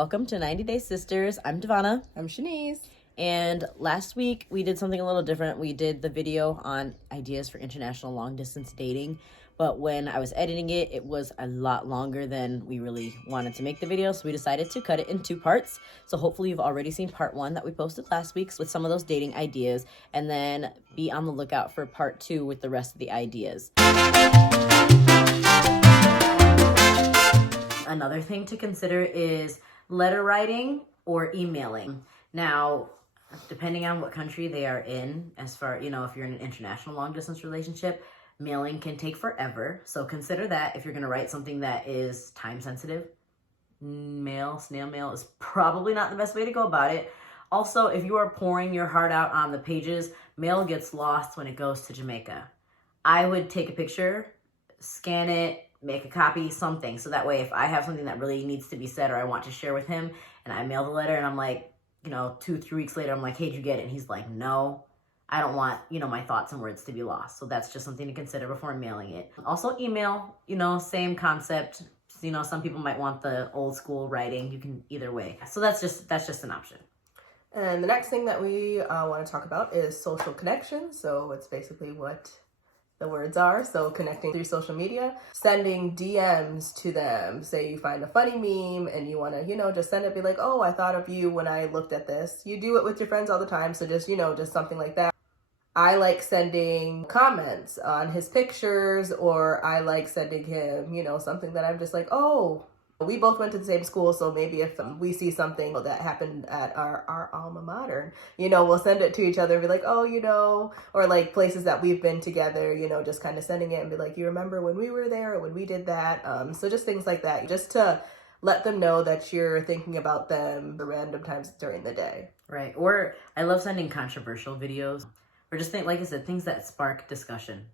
welcome to 90 Day Sisters. I'm Devana. I'm Shanice. And last week we did something a little different. We did the video on ideas for international long distance dating. But when I was editing it, it was a lot longer than we really wanted to make the video. So we decided to cut it in 2 parts. So hopefully you've already seen part 1 that we posted last week with some of those dating ideas. And then be on the lookout for part 2 with the rest of the ideas. Another thing to consider is letter writing or emailing. Now, depending on what country they are in, as far, if you're in an international long distance relationship, mailing can take forever. So consider that if you're going to write something that is time sensitive. Snail mail is probably not the best way to go about it. Also, if you are pouring your heart out on the pages, mail gets lost when it goes to Jamaica. I would take a picture, scan it, make a copy, something. So that way, if I have something that really needs to be said or I want to share with him and I mail the letter and I'm like, 2-3 weeks later, I'm like, hey, did you get it? And he's like, no, I don't want, my thoughts and words to be lost. So that's just something to consider before mailing it. Also email, same concept. Some people might want the old school writing. You can either way. So that's just an option. And the next thing that we want to talk about is social connection. So it's basically what the words are. So connecting through social media, sending DMs to them. Say you find a funny meme and you want to, just send it, be like, oh, I thought of you when I looked at this. You do it with your friends all the time. So just something like that. I like sending comments on his pictures, or I like sending him, something that I'm just like, oh, we both went to the same school, so maybe if we see something that happened at our alma mater, we'll send it to each other and be like, oh, or like places that we've been together, just kind of sending it and be like, you remember when we were there or when we did that? So just things like that, just to let them know that you're thinking about them at random times during the day. Right. Or I love sending controversial videos, or just like I said, things that spark discussion.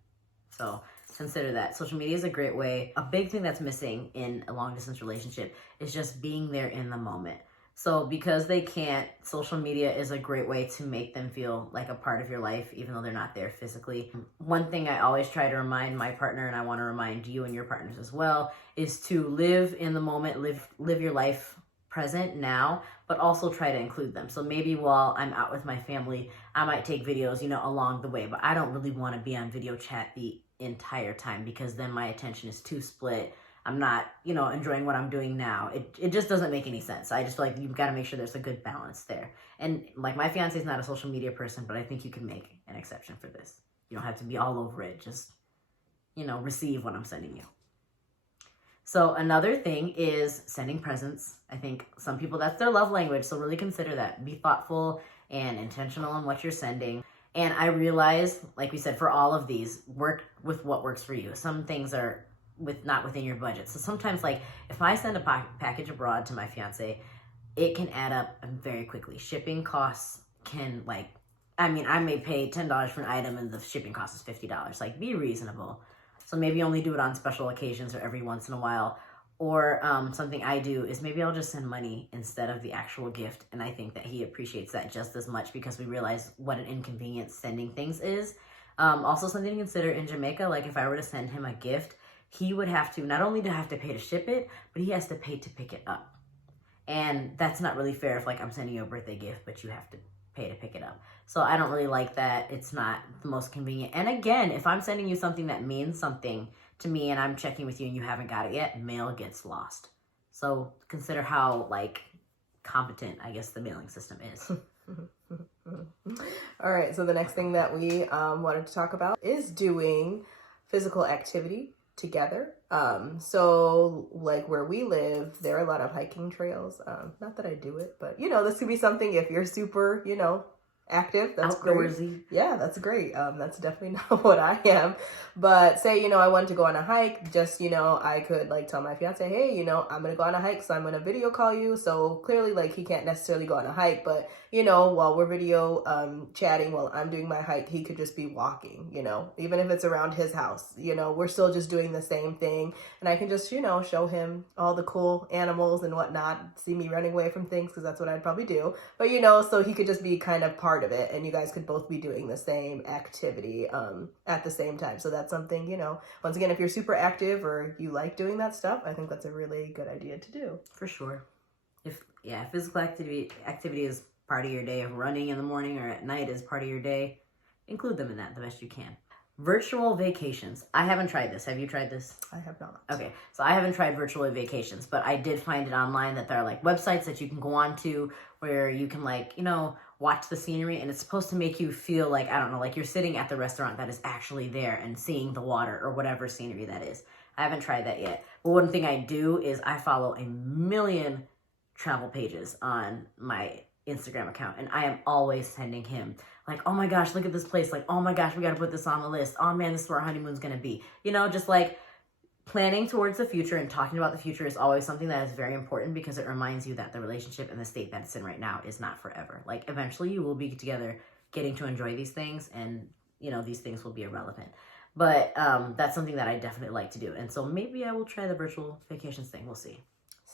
So consider that. Social media is a great way. A big thing that's missing in a long distance relationship is just being there in the moment. So because they can't, social media is a great way to make them feel like a part of your life, even though they're not there physically. One thing I always try to remind my partner, and I want to remind you and your partners as well, is to live in the moment, live your life present now, but also try to include them. So maybe while I'm out with my family, I might take videos, along the way, but I don't really want to be on video chat the entire time, because then my attention is too split. I'm not, enjoying what I'm doing now. It just doesn't make any sense. I just you've got to make sure there's a good balance there. And my fiance is not a social media person, but I think you can make an exception for this. You don't have to be all over it. Just, receive what I'm sending you. So another thing is sending presents. I think some people, that's their love language. So really consider that. Be thoughtful and intentional in what you're sending. And I realize, like we said, for all of these, work with what works for you. Some things are not within your budget. So sometimes, if I send a package abroad to my fiance, it can add up very quickly. Shipping costs can, I may pay $10 for an item and the shipping cost is $50. Be reasonable. So maybe only do it on special occasions or every once in a while. Or something I do is maybe I'll just send money instead of the actual gift. And I think that he appreciates that just as much, because we realize what an inconvenience sending things is. Also something to consider in Jamaica, if I were to send him a gift, he would have to, not only to have to pay to ship it, but he has to pay to pick it up. And that's not really fair if I'm sending you a birthday gift, but you have to pay to pick it up. So I don't really like that. It's not the most convenient. And again, if I'm sending you something that means something to me and I'm checking with you and you haven't got it yet, mail gets lost. So consider how competent, I guess, the mailing system is. All right. So the next thing that we wanted to talk about is doing physical activity together. So where we live, there are a lot of hiking trails. Not that I do it, but this could be something if you're super, active. That's outdoorsy. Great. Yeah, that's great. That's definitely not what I am. But say, I wanted to go on a hike, just, I could tell my fiance, hey, I'm going to go on a hike, so I'm going to video call you. So clearly, he can't necessarily go on a hike, but, while we're video chatting, while I'm doing my hike, he could just be walking, even if it's around his house, we're still just doing the same thing. And I can just, show him all the cool animals and whatnot, see me running away from things, because that's what I'd probably do. But, so he could just be kind of part of it, and you guys could both be doing the same activity at the same time. So that's something, once again, if you're super active or you like doing that stuff, I think that's a really good idea to do. For sure. Yeah, physical activity is part of your day. If running in the morning or at night is part of your day, include them in that the best you can. Virtual vacations. I haven't tried this. Have you tried this? I have not. Okay, so I haven't tried virtual vacations, but I did find it online that there are like websites that you can go on to where you can like, watch the scenery, and it's supposed to make you feel like, I don't know, like you're sitting at the restaurant that is actually there and seeing the water or whatever scenery that is. I haven't tried that yet. But one thing I do is I follow a million travel pages on my Instagram account, and I am always sending him like, oh my gosh, look at this place. Like, oh my gosh, we got to put this on the list. Oh man, this is where our honeymoon's going to be. Just like planning towards the future and talking about the future is always something that is very important because it reminds you that the relationship and the state that it's in right now is not forever. Like eventually you will be together getting to enjoy these things, and these things will be irrelevant. But that's something that I definitely like to do. And so maybe I will try the virtual vacations thing. We'll see.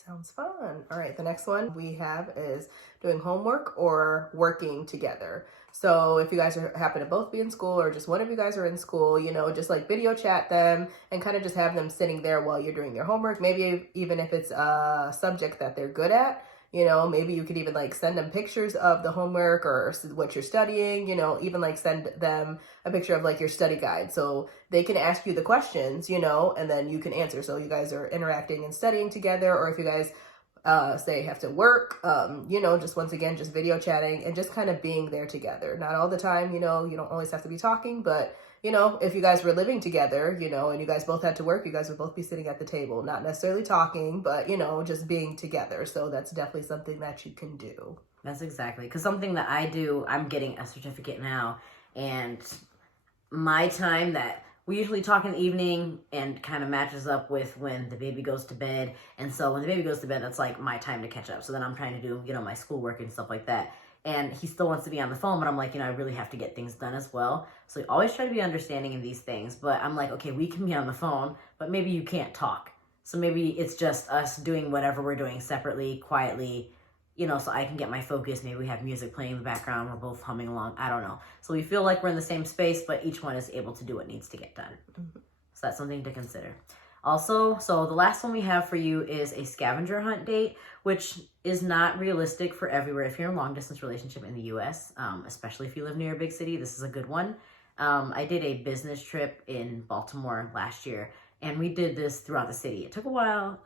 Sounds fun. All right, the next one we have is doing homework or working together. So if you guys happen to both be in school, or just one of you guys are in school, just like video chat them and kind of just have them sitting there while you're doing your homework. Maybe even if it's a subject that they're good at, maybe you could even like send them pictures of the homework or what you're studying, even like send them a picture of like your study guide so they can ask you the questions, and then you can answer. So you guys are interacting and studying together. Or if you guys say have to work, just once again, just video chatting and just kind of being there together. Not all the time, you don't always have to be talking, but if you guys were living together, and you guys both had to work, you guys would both be sitting at the table, not necessarily talking, but, just being together. So that's definitely something that you can do. That's exactly. Because something that I do, I'm getting a certificate now, and my time that we usually talk in the evening and kind of matches up with when the baby goes to bed. And so when the baby goes to bed, that's like my time to catch up. So then I'm trying to do, my schoolwork and stuff like that. And he still wants to be on the phone, but I'm like, I really have to get things done as well. So I always try to be understanding in these things, but I'm like, okay, we can be on the phone, but maybe you can't talk. So maybe it's just us doing whatever we're doing separately, quietly, so I can get my focus. Maybe we have music playing in the background. We're both humming along. I don't know. So we feel like we're in the same space, but each one is able to do what needs to get done. Mm-hmm. So that's something to consider. Also, so the last one we have for you is a scavenger hunt date, which is not realistic for everywhere. If you're in a long distance relationship in the US, especially if you live near a big city, this is a good one. I did a business trip in Baltimore last year, and we did this throughout the city. It took a while,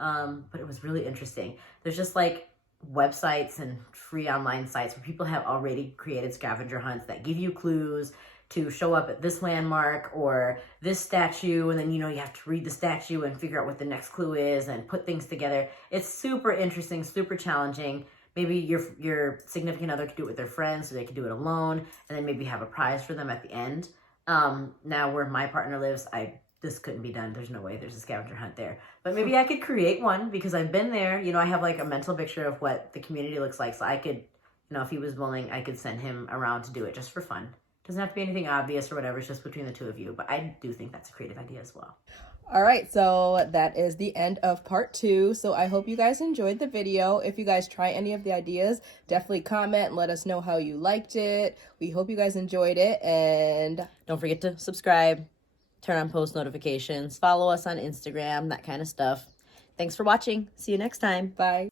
but it was really interesting. There's just like websites and free online sites where people have already created scavenger hunts that give you clues to show up at this landmark or this statue, and then you have to read the statue and figure out what the next clue is and put things together. It's super interesting, super challenging. Maybe your significant other could do it with their friends, so they could do it alone, and then maybe have a prize for them at the end. Now where my partner lives, this couldn't be done. There's no way there's a scavenger hunt there. But maybe I could create one because I've been there. I have like a mental picture of what the community looks like. So I could, if he was willing, I could send him around to do it just for fun. Doesn't have to be anything obvious or whatever. It's just between the two of you. But I do think that's a creative idea as well. All right, so that is the end of part 2. So I hope you guys enjoyed the video. If you guys try any of the ideas, definitely comment and let us know how you liked it. We hope you guys enjoyed it, and don't forget to subscribe, turn on post notifications, follow us on Instagram, that kind of stuff. Thanks for watching. See you next time. Bye.